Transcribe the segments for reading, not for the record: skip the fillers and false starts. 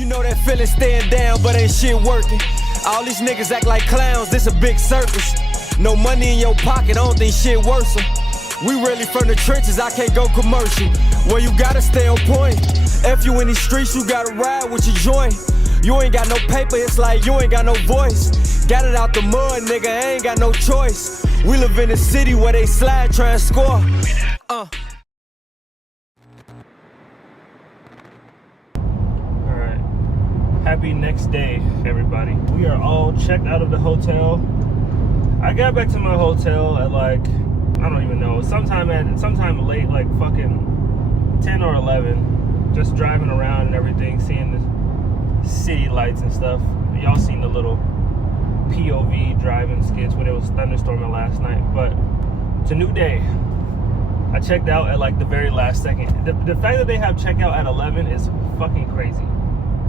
You know that feeling staying down, but ain't shit working. All these niggas act like clowns, this a big circus. No money in your pocket, I don't think shit worse 'em. We really from the trenches, I can't go commercial. Well, you gotta stay on point. If you in these streets, you gotta ride with your joint. You ain't got no paper, it's like you ain't got no voice. Got it out the mud, nigga, I ain't got no choice. We live in a city where they slide, try and score. Alright. Happy next day, everybody. We are all checked out of the hotel. I got back to my hotel at like, I don't even know, sometime late, like fucking 10 or 11. Just driving around and everything, seeing the city lights and stuff. Y'all seen the little POV driving skits when it was thunderstorming last night. But it's a new day. I checked out at like the very last second. The fact that they have checkout at 11 is fucking crazy.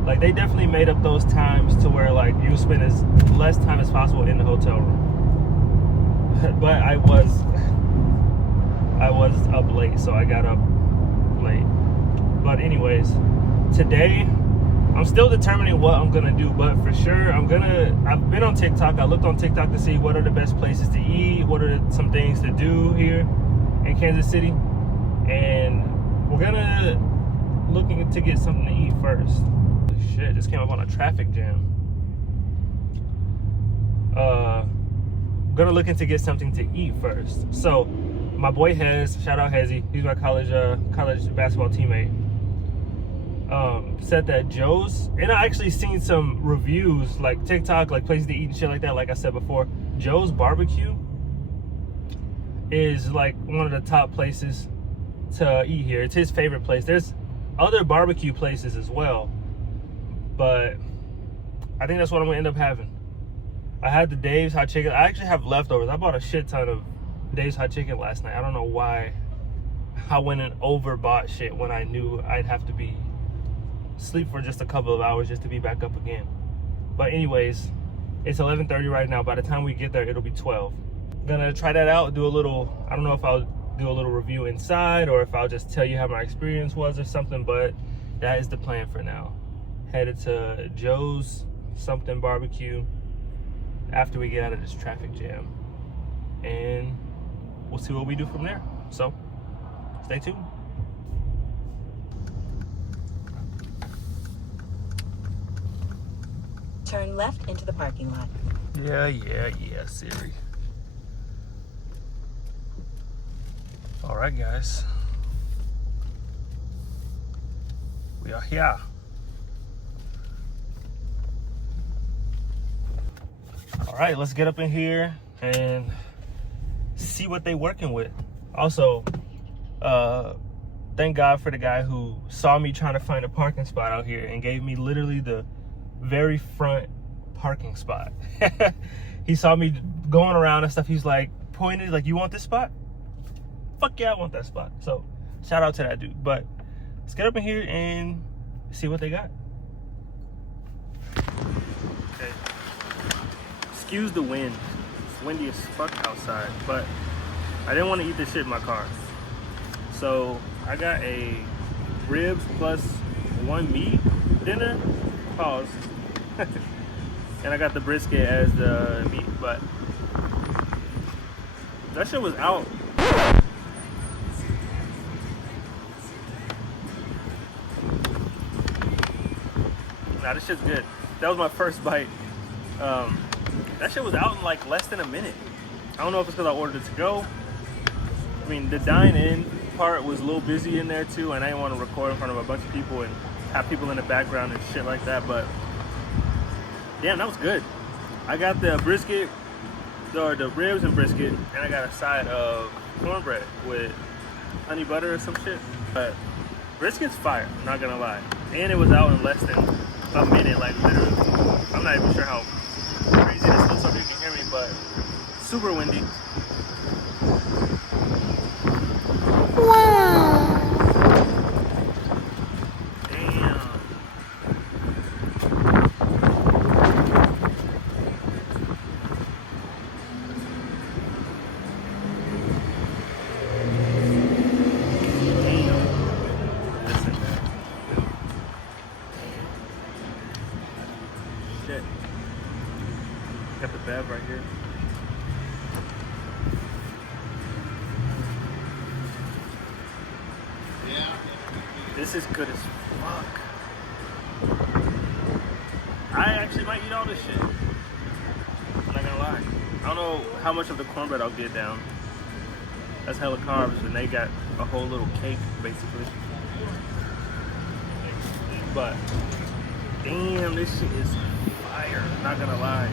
Like they definitely made up those times to where like you spend as less time as possible in the hotel room. But I was up late, so I got up late. But anyways, today I'm still determining what I'm gonna do, but for sure I've been on TikTok. I looked on TikTok to see what are the best places to eat, what are some things to do here in Kansas City, and we're gonna looking to get something to eat first. Holy shit, just came up on a traffic jam. I'm gonna look into get something to eat first. So my boy Hez, shout out Hezzy, he's my college basketball teammate, said that Joe's, and I actually seen some reviews like TikTok, like places to eat and shit like that. Like I said before, Joe's barbecue is like one of the top places to eat here. It's his favorite place. There's other barbecue places as well, but I think that's what I'm gonna end up having. I had the Dave's hot chicken. I actually have leftovers. I bought a shit ton of Dave's hot chicken last night. I don't know why I went and overbought shit when I knew I'd have to be sleep for just a couple of hours just to be back up again. But anyways, it's 11:30 right now. By the time we get there, it'll be 12. Gonna try that out, do a little, I don't know if I'll do a little review inside or if I'll just tell you how my experience was or something, but that is the plan for now. Headed to Joe's something barbecue after we get out of this traffic jam, and we'll see what we do from there. So stay tuned. Turn left into the parking lot. Yeah, Siri. All right, guys. We are here. All right, let's get up in here and see what they working with. Also, thank God for the guy who saw me trying to find a parking spot out here and gave me literally the very front parking spot. He saw me going around and stuff. He's like, pointed, like, you want this spot? Fuck yeah, I want that spot. So shout out to that dude. But let's get up in here and see what they got. Okay. Excuse the wind. It's windy as fuck outside, but I didn't want to eat this shit in my car. So I got a ribs plus one meat dinner. Pause. And I got the brisket as the meat, but that shit was out. Nah, this shit's good. That was my first bite. That shit was out in like less than a minute. I don't know if it's because I ordered it to go. I mean, the dine-in part was a little busy in there too, and I didn't want to record in front of a bunch of people and have people in the background and shit like that, but damn, that was good. I got the brisket, or the ribs and brisket, and I got a side of cornbread with honey butter or some shit. But brisket's fire, I'm not gonna lie. And it was out in less than a minute, like literally. I'm not even sure how crazy this looks so you can hear me, but super windy. Wow. shit. Got the bev right here. This is good as fuck. I actually might eat all this shit. I'm not gonna lie. I don't know how much of the cornbread I'll get down. That's hella carbs, and they got a whole little cake, basically. But, damn, this shit is fire. Not gonna lie.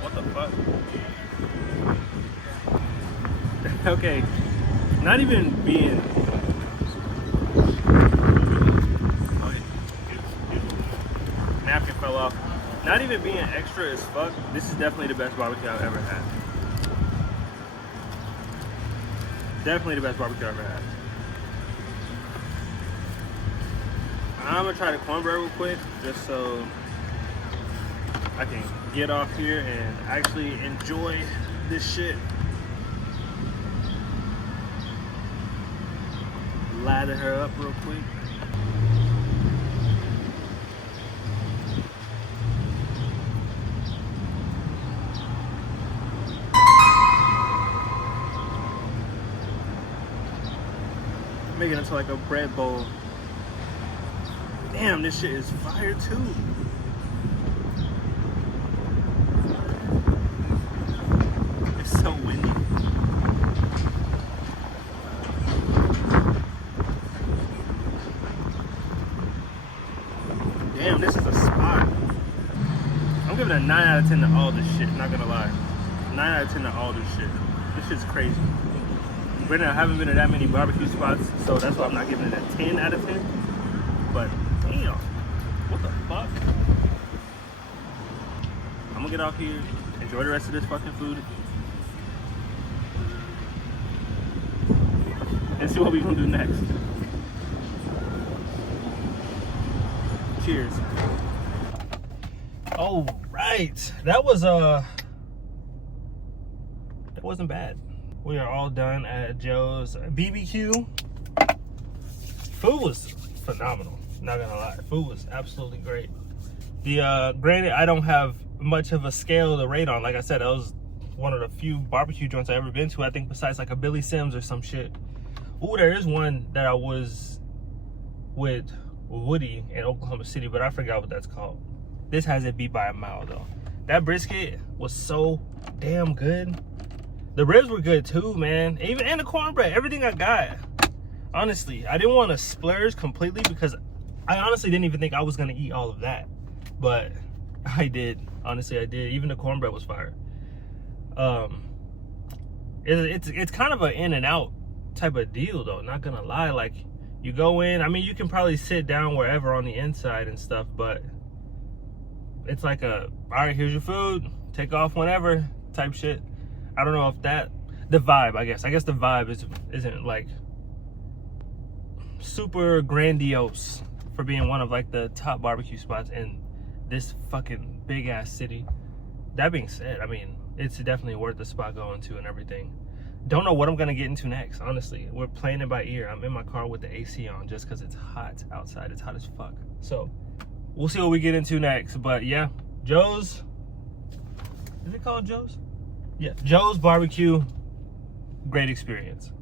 What the fuck? Okay, not even being. Oh, napkin fell off. Not even being extra as fuck. This is definitely the best barbecue I've ever had. Definitely the best barbecue I've ever had. I'm gonna try the cornbread real quick, just so I can get off here and actually enjoy this shit. Lather her up real quick. Make it into like a bread bowl. Damn, this shit is fire too. It's so windy. Damn, this is a spot. I'm giving a 9 out of 10 to all this shit, not gonna lie. 9 out of 10 to all this shit. This shit's crazy. Granted, I haven't been to that many barbecue spots, so that's why I'm not giving it a 10 out of 10. But damn, what the fuck? I'm gonna get off here, enjoy the rest of this fucking food, and see what we gonna do next. Cheers. All right, that wasn't bad. We are all done at Joe's BBQ. Food was phenomenal, not gonna lie. Food was absolutely great. Granted, I don't have much of a scale to rate on. Like I said, that was one of the few barbecue joints I've ever been to, I think, besides like a Billy Sims or some shit. Ooh, there is one that I was with Woody in Oklahoma City, but I forgot what that's called. This has it beat by a mile though. That brisket was so damn good. The ribs were good too, man. Even and the cornbread, everything I got. Honestly, I didn't want to splurge completely because I honestly didn't even think I was gonna eat all of that, but I did. Honestly, I did. Even the cornbread was fire. It's kind of an in and out type of deal though. Not gonna lie, like you go in. I mean, you can probably sit down wherever on the inside and stuff, but it's like a all right, here's your food, take off whenever type shit. I don't know if the vibe, I guess the vibe isn't like super grandiose for being one of like the top barbecue spots in this fucking big ass city. That being said, I mean, it's definitely worth the spot going to and everything. Don't know what I'm gonna get into next, honestly. We're playing it by ear. I'm in my car with the AC on just because it's hot outside. It's hot as fuck. So we'll see what we get into next. But yeah, Joe's, is it called Joe's? Yeah, Joe's Barbecue, great experience.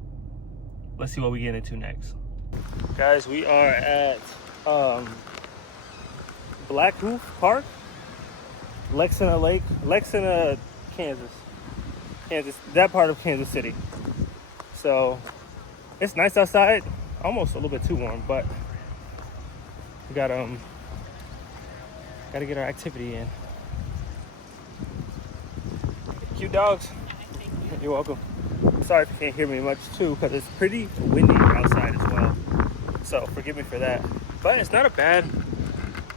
Let's see what we get into next. Guys, we are at Black Hoof Park, Kansas, that part of Kansas City. So it's nice outside, almost a little bit too warm, but we gotta get our activity in. Cute dogs. You're welcome. Sorry if you can't hear me much too, because it's pretty windy outside as well. So forgive me for that. But it's not a bad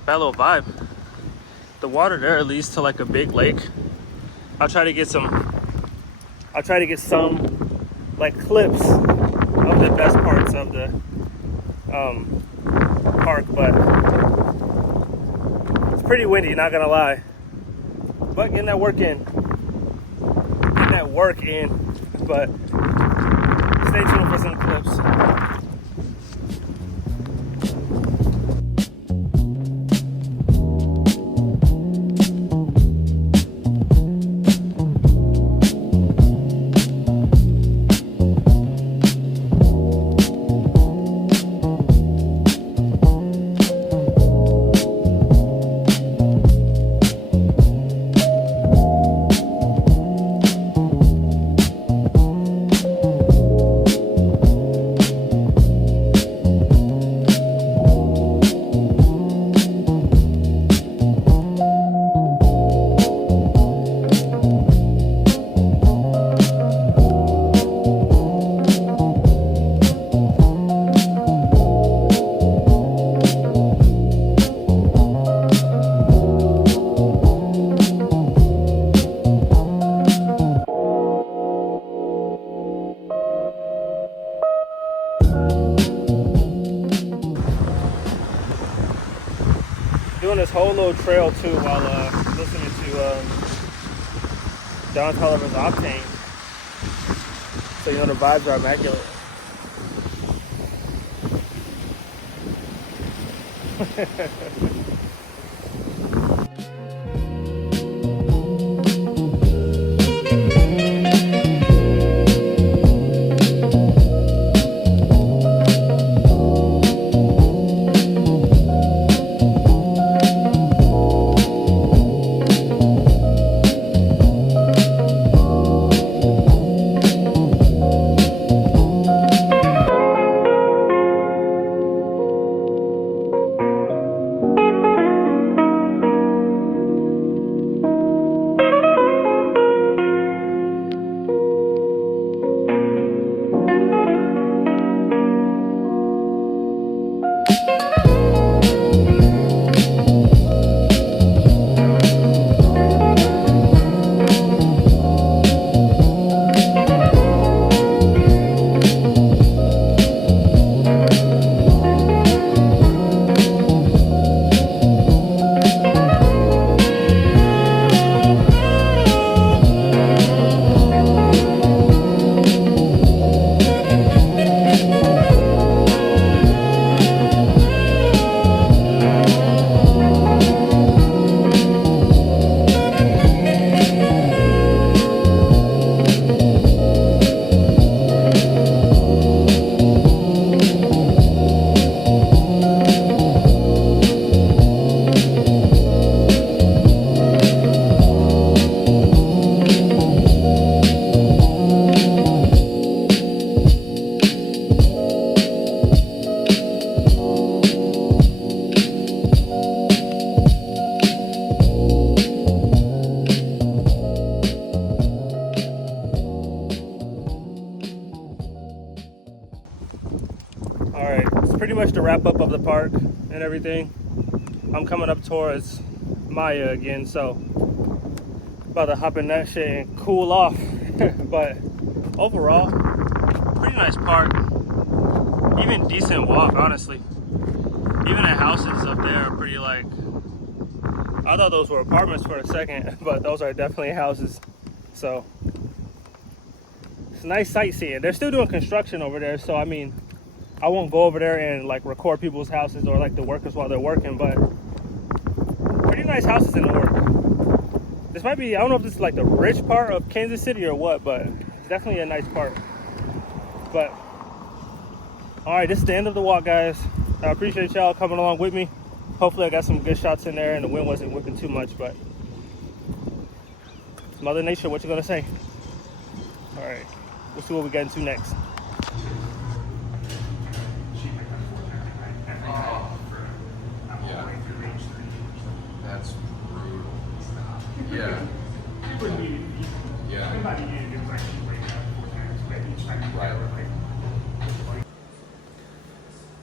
little vibe. The water there leads to like a big lake. I'll try to get some like clips of the best parts of the park, but it's pretty windy, not gonna lie. But getting that work in. But stay tuned for some clips. Doing this whole little trail too while listening to Don Toliver's Octane. So you know the vibes are immaculate. Alright, it's pretty much the wrap up of the park and everything. I'm coming up towards Maya again, so about to hop in that shit and cool off. But overall, pretty nice park. Even decent walk, honestly. Even the houses up there are pretty like, I thought those were apartments for a second, but those are definitely houses. So it's nice sightseeing. They're still doing construction over there, so I mean, I won't go over there and like record people's houses or like the workers while they're working, but pretty nice houses in the work. This might be, I don't know if this is like the rich part of Kansas City or what, but it's definitely a nice part. But all right, this is the end of the walk, guys. I appreciate y'all coming along with me. Hopefully I got some good shots in there and the wind wasn't whipping too much, but it's Mother Nature, what you gonna say? All right, we'll see what we get into next. That's brutal. Yeah. Yeah. Right.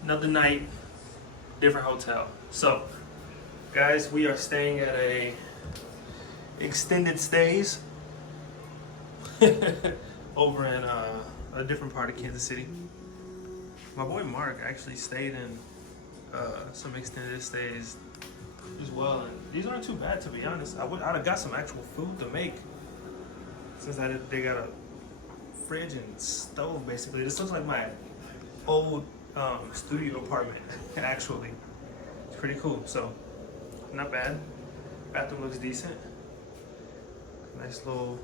Another night, different hotel. So, guys, we are staying at a extended stays over in a different part of Kansas City. My boy Mark actually stayed in some extended stays as well, and these aren't too bad, to be honest. I'd have got some actual food to make, since they got a fridge and stove basically. This looks like my old studio apartment. Actually, it's pretty cool. So not bad. Bathroom looks decent. Nice little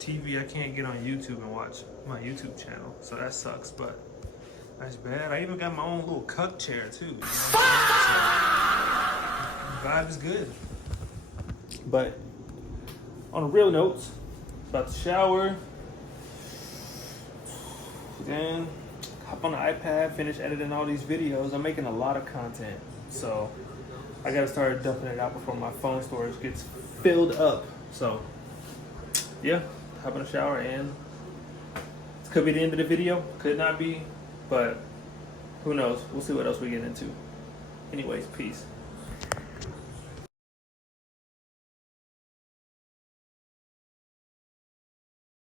TV. I can't get on YouTube and watch my YouTube channel, so that sucks. But nice bed. I even got my own little cup chair too. You know what I'm saying? So, vibe is good. But on a real note, about to shower, then hop on the iPad, finish editing all these videos. I'm making a lot of content, so I gotta start dumping it out before my phone storage gets filled up. So yeah, hop in the shower, and it could be the end of the video, could not be, but who knows? We'll see what else we get into. Anyways, peace.